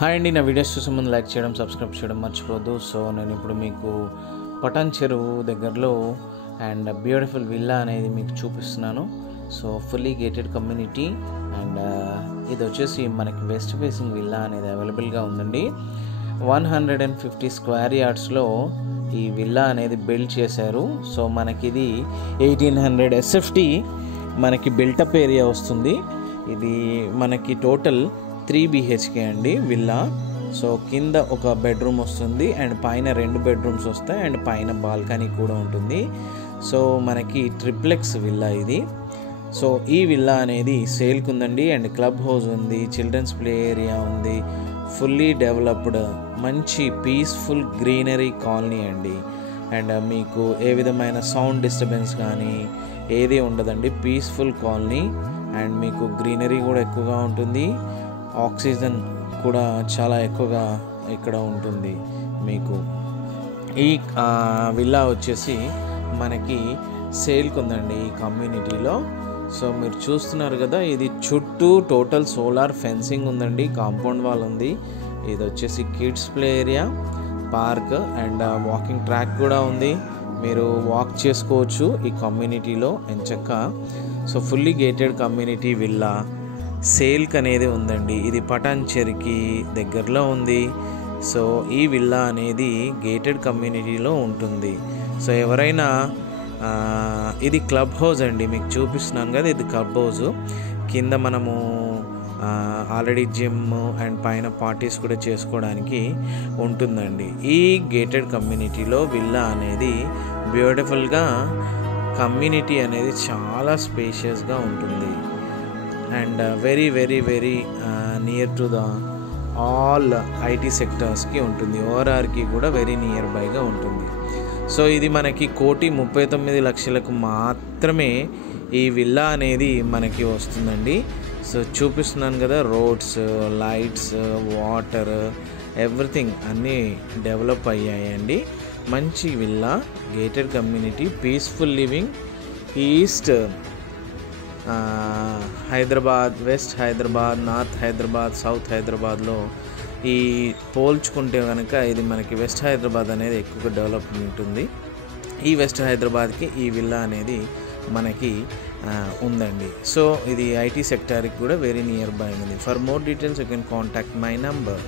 Hi అండి, నా videos చూసే ముందు లైక్ చేయడం, సబ్స్క్రైబ్ చేయడం మర్చిపోవద్దు. సో నేను ఇప్పుడు మీకు పటాన్ చెరువు దగ్గరలో అండ్ బ్యూటిఫుల్ విల్లా అనేది మీకు చూపిస్తున్నాను. So fully gated community and ఇది వచ్చేసి మనకి వెస్ట్ ఫేసింగ్ విల్లా అనేది అవైలబుల్గా ఉందండి. 150 స్క్వేర్ యార్డ్స్లో ఈ విల్లా అనేది బిల్డ్ చేశారు. సో మనకి ఇది 1800 SFT మనకి బిల్టప్ ఏరియా వస్తుంది. ఇది మనకి టోటల్ 3 BHK అండి విల్లా. సో కింద ఒక బెడ్రూమ్ వస్తుంది అండ్ పైన 2 బెడ్రూమ్స్ వస్తాయి అండ్ పైన బాల్కనీ కూడా ఉంటుంది. సో మనకి ట్రిప్లెక్స్ విల్లా ఇది. సో ఈ విల్లా అనేది సేల్కి ఉందండి అండ్ క్లబ్ హౌస్ ఉంది, చిల్డ్రన్స్ ప్లే ఏరియా ఉంది, ఫుల్లీ డెవలప్డ్ మంచి పీస్ఫుల్ గ్రీనరీ కాలనీ అండి. అండ్ మీకు ఏ విధమైన సౌండ్ డిస్టర్బెన్స్ కానీ ఏది ఉండదండి. పీస్ఫుల్ కాలనీ అండ్ మీకు గ్రీనరీ కూడా ఎక్కువగా ఉంటుంది. ఆక్సిజన్ కూడా చాలా ఎక్కువగా ఇక్కడ ఉంటుంది. మీకు ఈ విల్లా వచ్చేసి మనకి సేల్కి ఉందండి ఈ కమ్యూనిటీలో. సో మీరు చూస్తున్నారు కదా, ఇది చుట్టూ టోటల్ సోలార్ ఫెన్సింగ్ ఉందండి, కాంపౌండ్ వాల్ ఉంది. ఇది వచ్చేసి kids play area, park and walking track కూడా ఉంది. మీరు వాక్ చేసుకోవచ్చు ఈ కమ్యూనిటీలో ఎంచక్కా. So fully gated community villa సేల్కి అనేది ఉందండి. ఇది పటాన్ చెరువుకి దగ్గరలో ఉంది. సో ఈ విల్లా అనేది గేటెడ్ కమ్యూనిటీలో ఉంటుంది. సో ఎవరైనా ఇది క్లబ్ హౌస్ అండి, మీకు చూపిస్తున్నాను కదా, ఇది క్లబ్ హౌస్. కింద మనము ఆల్రెడీ జిమ్ అండ్ పైన పార్టీస్ కూడా చేసుకోవడానికి ఉంటుందండి. ఈ గేటెడ్ కమ్యూనిటీలో విల్లా అనేది బ్యూటిఫుల్గా కమ్యూనిటీ అనేది చాలా స్పేషియస్గా ఉంటుంది and very very very near to the all IT సెక్టర్స్కి ఉంటుంది. ఓఆర్ఆర్కి కూడా వెరీ నియర్ బైగా ఉంటుంది. సో ఇది మనకి 1,39,00,000కు మాత్రమే ఈ విల్లా అనేది మనకి వస్తుందండి. సో చూపిస్తున్నాను కదా, రోడ్స్, లైట్స్, వాటర్, ఎవ్రీథింగ్ అన్నీ డెవలప్ అయ్యాయండి. మంచి villa, gated community, peaceful living. East Hyderabad, west Hyderabad, north Hyderabad, south హైదరాబాద్లో ఈ పోల్చుకుంటే కనుక ఇది మనకి వెస్ట్ హైదరాబాద్ అనేది ఎక్కువగా డెవలప్మెంట్ ఉంది. ఈ వెస్ట్ హైదరాబాద్కి ఈ విల్లా అనేది మనకి ఉందండి. సో ఇది ఐటీ సెక్టార్కి కూడా వెరీ నియర్ బై ఉంది. For more details you can contact my number.